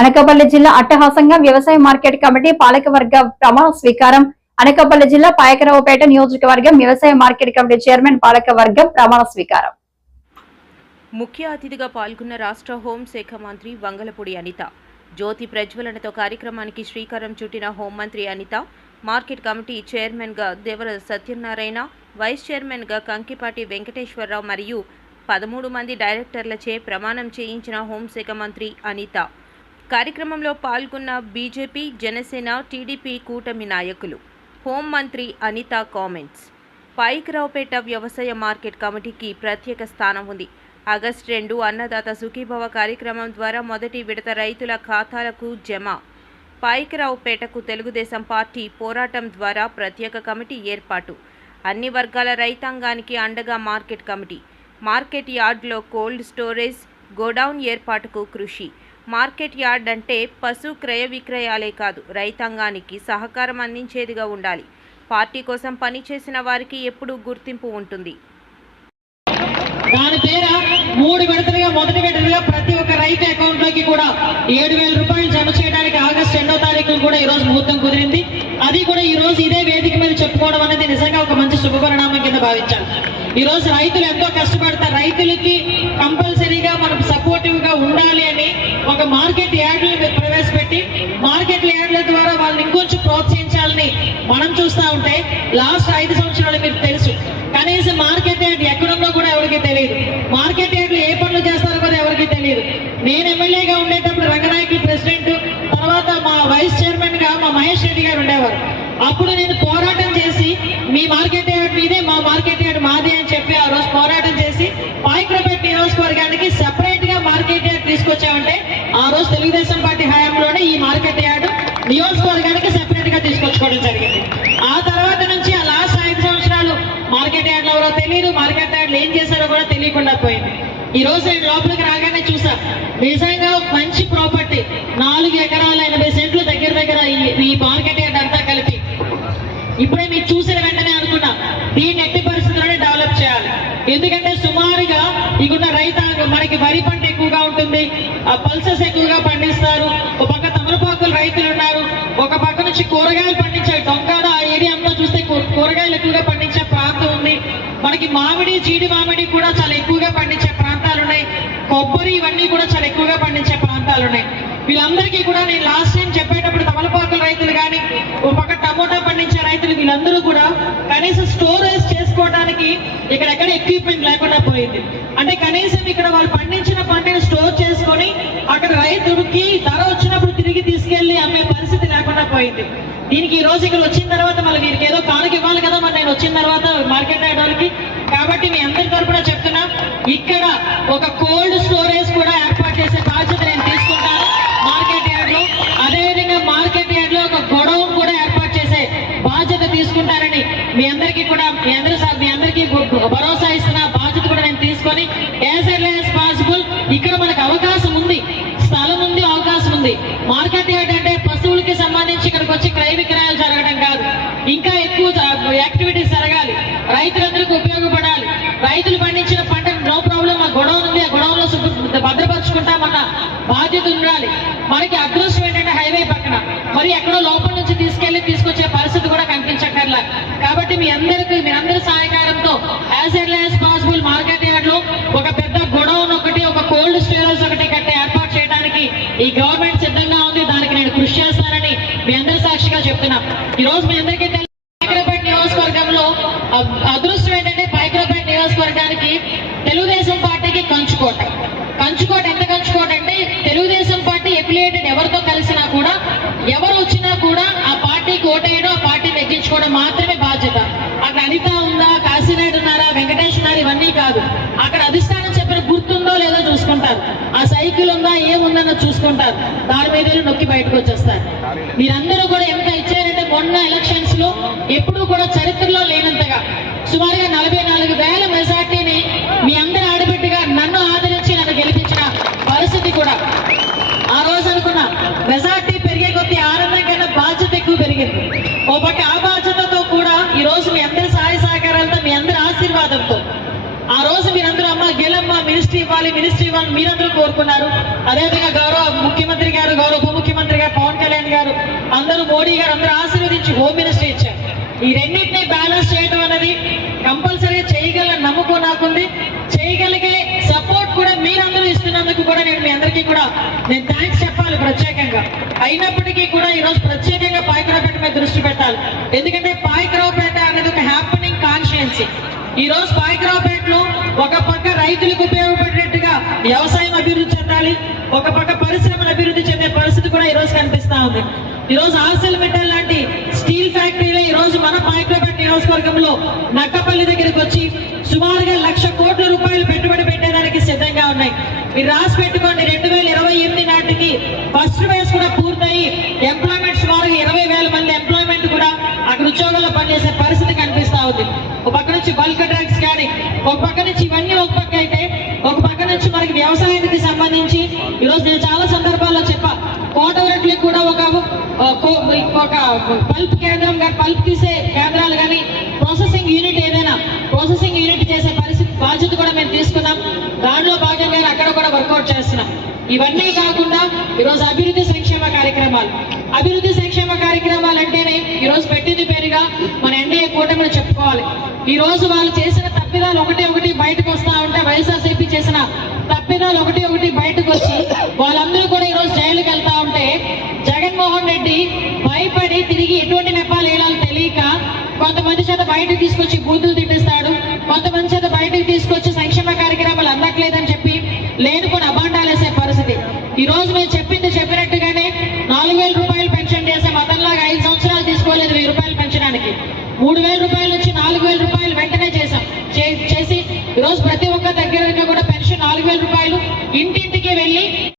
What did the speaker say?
అనకాపల్లి జిల్లా అట్టహాసంగా వ్యవసాయ మార్కెట్ కమిటీ పాలకవర్గ ప్రమాణ స్వీకారం. అనకాపల్లి జిల్లా పాయకరావుపేట నియోజకవర్గం వ్యవసాయ మార్కెట్ కమిటీ చైర్మన్ పాలకవర్గం ప్రమాణ స్వీకారం. ముఖ్య అతిథిగా పాల్గొన్న రాష్ట్ర హోంశాఖ మంత్రి వంగలపూడి అనిత జ్యోతి ప్రజ్వలనతో కార్యక్రమానికి శ్రీకారం చుట్టిన హోంమంత్రి అనిత మార్కెట్ కమిటీ చైర్మన్గా దేవర సత్యనారాయణ వైస్ చైర్మన్గా కంకిపాటి వెంకటేశ్వరరావు మరియు పదమూడు మంది డైరెక్టర్లచే ప్రమాణం చేయించిన హోంశాఖ మంత్రి అనిత. కార్యక్రమంలో పాల్గొన్న బీజేపీ జనసేన టీడీపీ కూటమి నాయకులు. హోంమంత్రి అనిత కామెంట్స్. పాయికరావుపేట వ్యవసాయ మార్కెట్ కమిటీకి ప్రత్యేక స్థానం ఉంది. ఆగస్టు రెండు అన్నదాత సుఖీభవ కార్యక్రమం ద్వారా మొదటి విడత రైతుల ఖాతాలకు జమ. పాయికరావుపేటకు తెలుగుదేశం పార్టీ పోరాటం ద్వారా ప్రత్యేక కమిటీ ఏర్పాటు. అన్ని వర్గాల రైతాంగానికి అండగా మార్కెట్ కమిటీ. మార్కెట్ యార్డ్లో కోల్డ్ స్టోరేజ్ గోడౌన్ ఏర్పాటుకు కృషి. మార్కెట్ యార్డ్ అంటే పశు క్రయ విక్రయాలే కాదు రైతాంగానికి సహకారం అందించేదిగా ఉండాలి. పార్టీ కోసం పనిచేసిన వారికి ఎప్పుడూ గుర్తింపు ఉంటుంది. దాని పేర మూడు విడతలుగా మొదటి విడతలుగా ప్రతి ఒక్క రైతు అకౌంట్లోకి కూడా ఏడు వేల రూపాయలు జమ చేయడానికి ఆగస్టు రెండో తారీఖు కూడా ఈ రోజు ముహూర్తం కుదిరింది. అది కూడా ఈ రోజు ఇదే వేదిక మీద చెప్పుకోవడం అనేది నిజంగా ఒక మంచి శుభపరిణామం కింద భావించాలి. ఈ రోజు రైతులు ఎంతో కష్టపడతారు. రైతులకి కంపల్సరీగా మనం సపోర్టివ్గా ఉండాలి అని ఒక మార్కెట్ యాడ్లు ప్రవేశపెట్టి మార్కెట్ యాడ్ల ద్వారా వాళ్ళని ఇంకొంచెం ప్రోత్సహించాలని మనం చూస్తా ఉంటే లాస్ట్ ఐదు సంవత్సరాలు మీకు తెలుసు. కనీసం మార్కెట్ యార్డ్ ఎక్కడుందో కూడా ఎవరికి తెలియదు. మార్కెట్ యార్డ్లు ఏ పనులు చేస్తారో కూడా ఎవరికి తెలియదు. నేను ఎమ్మెల్యేగా ఉండేటప్పుడు రంగనాయకులు ప్రెసిడెంట్ తర్వాత మా వైస్ చైర్మన్గా మా మహేష్ రెడ్డి గారు ఉండేవారు. అప్పుడు నేను పోరాటం చేసి మీ మార్కెట్ యార్డ్ మీదే మా మార్కెట్ యార్డ్ మాదే అని చెప్పి ఆ రోజు పోరాటం చేసి పాయిక్రపేట నియోజకవర్గానికి సెపరేట్ తీసుకొచ్చామంటే ఆ రోజు తెలుగుదేశం పార్టీ హయాంలోనే ఈ మార్కెట్ యార్డ్ నియోజకవర్గానికి సెపరేట్గా తీసుకొచ్చుకోవడం జరిగింది. ఆ తర్వాత నుంచి ఆ లాస్ట్ ఐదు సంవత్సరాలు మార్కెట్ యార్డ్లు ఎవరో తెలియదు మార్కెట్ యార్డ్లు ఏం చేశారో కూడా తెలియకుండా పోయింది. ఈ రోజు నేను లోపలికి రాగానే చూసా నిజంగా మంచి ప్రాపర్టీ నాలుగు ఎకరాల ఎనభై సెంట్లు దగ్గర దగ్గర ఈ- ఈ మార్కెట్ యార్డ్ అంతా కలిపి. ఇప్పుడే మీరు చూసిన వెంటనే అనుకున్నా దీన్ని ఎట్టి ఎందుకంటే సుమారుగా ఇకున్న రైతాంగం మనకి వరి పంట ఎక్కువగా ఉంటుంది. ఆ పల్సెస్ ఎక్కువగా పండిస్తారు. ఒక పక్క తమలపాకులు రైతులు ఉన్నారు. ఒక పక్క నుంచి కూరగాయలు పండించే డొంకాడ ఆ ఏరియా అంతా చూస్తే కూరగాయలు ఎక్కువగా పండించే ప్రాంతం ఉంది. మనకి మామిడి జీడి మామిడి కూడా చాలా ఎక్కువగా పండించే ప్రాంతాలు ఉన్నాయి. కొబ్బరి ఇవన్నీ కూడా చాలా ఎక్కువగా పండించే ప్రాంతాలు ఉన్నాయి. వీళ్ళందరికీ కూడా నేను లాస్ట్ టైం చెప్పేటప్పుడు తమలపాకుల రైతులు కానీ ఒక పక్క టమోటా పండించే రైతులు వీళ్ళందరూ కూడా కనీసం స్టోరేజ్ చేసుకోవడానికి ఇక్కడ ఎక్కడ ఎక్విప్మెంట్ లేకుండా పోయింది. అంటే కనీసం ఇక్కడ వాళ్ళు పండించిన పంటను స్టోర్ చేసుకొని అక్కడ రైతుడికి ధర వచ్చినప్పుడు తిరిగి తీసుకెళ్ళి అమ్మే పరిస్థితి లేకుండా పోయింది. దీనికి ఈ రోజు ఇక్కడ వచ్చిన తర్వాత మళ్ళీ వీరికి ఏదో కానుక ఇవ్వాలి కదా మరి నేను వచ్చిన తర్వాత మార్కెట్ వాళ్ళకి కూడా మీ అందరి మీ అందరికీ భరోసా ఇస్తున్న బాధ్యత కూడా నేను తీసుకొని యాజ్ ఎర్లీ యాజ్ పాసిబుల్. ఇక్కడ మనకు అవకాశం ఉంది. స్థలం ఉంది అవకాశం ఉంది. మార్కెట్ ఏంటంటే పశువులకి సంబంధించి ఇక్కడికి వచ్చి క్రయ విక్రయాలు జరగడం కాదు. ఇంకా ఎక్కువ యాక్టివిటీస్ జరగాలి. రైతులందరికీ ఉపయోగపడాలి. రైతులు పండించిన పంట నో ప్రాబ్లం ఆ గొడవ ఉంది ఆ గొడవలో శుభ్ర భద్రపరుచుకుంటామన్న బాధ్యత ఉండాలి. మనకి అదృష్టం ఏంటంటే హైవే పక్కన. మరి ఎక్కడో లోపల నుంచి తీసుకెళ్ళి తీసుకొచ్చే పరిస్థితి కాబట్టి మీ అందరికీ మీ అందరి సహకారంతో as early as possible market యార్డ్లో ఒక పెద్ద గొడవను ఒకటి ఒక కోల్డ్ స్టోరేజ్ ఒకటి కట్టే ఏర్పాటు చేయడానికి ఈ గవర్నమెంట్ సిద్ధంగా ఉంది. దానికి నేను కృషి చేస్తానని మీ అందరి సాక్షిగా చెప్తున్నా. ఈ రోజు మీ అందరికీ తెలుసు పైకరాపేట నియోజకవర్గంలో అదృష్టం ఏంటంటే పైకరాపేట నియోజకవర్గానికి తెలుగుదేశం పార్టీకి కంచుకోట. కంచుకోట ఎంత కంచుకోట అంటే తెలుగుదేశం పార్టీ ఎఫిలియేటెడ్ ఎవరితో కలిసినా లేదో చూసుకుంటారు. ఆ సైకిల్ ఉందా ఏముందన్నో చూసుకుంటారు. దాని మీద నొక్కి బయటకు వచ్చేస్తారు. మీరందరూ కూడా ఎంత ఇచ్చారంటే మొన్న ఎలక్షన్స్లో ఎప్పుడూ కూడా చరిత్రలో లేనంతగా. సుమారుగా నలభై నాలుగు వేల మెజార్టీని మీ అందరి ఆడబిడ్డగా నన్ను ఆదరించి నన్ను గెలిపించిన పరిస్థితి కూడా. ఆ రోజు అనుకున్నా మెజార్టీ పెరిగే కొద్ది ఆనందం కన్నా బాధ్యత ఎక్కువ పెరిగింది. ఓ పక్క ఆ బాధ్యతతో కూడా ఈ రోజు మీ అందరి ఆ రోజు మీరందరూ అమ్మ గెలమ్మ మినిస్ట్రీ ఇవ్వాలి మినిస్ట్రీ ఇవ్వాలి మీరందరూ కోరుకున్నారు. అదేవిధంగా గౌరవ ముఖ్యమంత్రి గారు గౌరవ ఉప ముఖ్యమంత్రి గారు పవన్ కళ్యాణ్ గారు అందరూ మోడీ గారు అందరూ ఆశీర్వదించి హోమ్ మినిస్ట్రీ ఇచ్చారు. ఈ రెండింటిని బ్యాలెన్స్ చేయడం అనేది కంపల్సరీ చేయగల నమ్మకం నాకుంది. చేయగలిగే సపోర్ట్ కూడా మీరందరూ ఇస్తున్నందుకు కూడా నేను మీ అందరికీ కూడా నేను థ్యాంక్స్ చెప్పాలి ప్రత్యేకంగా. అయినప్పటికీ కూడా ఈరోజు ప్రత్యేకంగా పాయకరావుపేట మీద దృష్టి పెట్టాలి. ఎందుకంటే పాయకరావుపేట అనేది ఒక హ్యాపెనింగ్ కాన్షియన్సీ ఈ రోజు పాయకరావుపేటలో ఒక పక్క రైతులకు ఉపయోగపడేట్టుగా వ్యవసాయం అభివృద్ధి చెందాలి ఒక పక్క పరిశ్రమలు అభివృద్ధి చెందే పరిస్థితి కూడా ఈ రోజు కనిపిస్తా ఉంది. ఈ రోజు ఆర్సెల్ మెటల్ లాంటి స్టీల్ ఫ్యాక్టరీలే ఈ రోజు మన పాయకరావుపేట నియోజకవర్గంలో నక్కపల్లి దగ్గరికి వచ్చి సుమారుగా లక్ష కోట్ల రూపాయలు పెట్టుబడి పెట్టేదానికి సిద్ధంగా ఉన్నాయి. మీరు రాసి పెట్టుకోండి రెండు వేల ఇరవై ఎనిమిది నాటికి ఫస్ట్ ఫేజ్ కూడా పూర్తయి ఎంప్లాయ్మెంట్ సుమారుగా ఇరవై వేల మంది ఎంప్లాయ్మెంట్ కూడా అక్కడ ఉద్యోగాల్లో పనిచేసే పరిస్థితి కనిపిస్తా ఉంది. ఒక పక్క నుంచి బల్క్ ఒక పక్క నుంచి ఇవన్నీ ఒక పక్క అయితే ఒక పక్క నుంచి మనకి వ్యవసాయానికి సంబంధించి ఈరోజు నేను చాలా సందర్భాల్లో చెప్పా కోటవరట్లకు కూడా ఒక ఒక పల్ప్ కేంద్రం కానీ పల్ప్ తీసే కేంద్రాలు కానీ ప్రాసెసింగ్ యూనిట్ ఏదైనా ప్రాసెసింగ్ యూనిట్ చేసే పరిస్థితి బాధ్యత కూడా మేము తీసుకున్నాం. దానిలో భాగంగా అక్కడ కూడా వర్కౌట్ చేస్తున్నాం. ఇవన్నీ కాకుండా ఈరోజు అభివృద్ధి సంక్షేమ కార్యక్రమాలు. అభివృద్ధి సంక్షేమ కార్యక్రమాలు అంటేనే ఈరోజు పెట్టింది పేరుగా ఈ రోజు వాళ్ళు చేసిన తప్పిదాలు ఒకటి ఒకటి బయటకు వస్తా ఉంటే వైఎస్ఆర్సీపీ చేసిన తప్పిదాలు ఒకటి ఒకటి బయటకు వచ్చి వాళ్ళందరూ కూడా ఈ రోజు జైలుకి వెళ్తా ఉంటే జగన్మోహన్ రెడ్డి భయపడి తిరిగి ఎటువంటి నెపాలు వేయాలో తెలియక కొంతమంది చేత బయటకు తీసుకొచ్చి బూతులు తిట్టిస్తాడు కొంతమంది చేత బయటకు తీసుకొచ్చి సంక్షేమ కార్యక్రమాలు అందట్లేదని చెప్పి లేనిపోని అబాండాలు పరిస్థితి. ఈ రోజు మేము